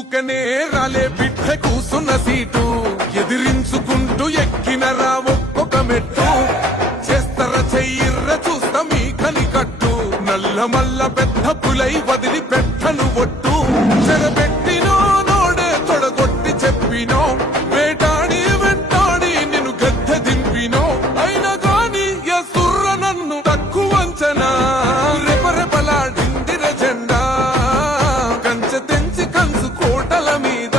ఊకనే రాలే బిడ్డ కూసున్న సీటు ఎదిరించుకుంటూ ఎక్కినరా ఒక్కొక్క మెట్టు చేస్తర చెయ్యిర్ర చూస్తా మీ కని కట్టు నల్ల మల్ల పెద్ద పులై వదిలి పెట్టను ఒట్టు చెరబెట్టినో నోడే తొడగొట్టి చెప్పినో వేటాడి వెంటాడి నిన్ను గద్దె దింపినో అయినా గాని ఎసుర్ర నన్ను తక్కువ అంచనా రెపరెపలాడిందిర జెండా కంచె తెంచి కంచు కోటల మీద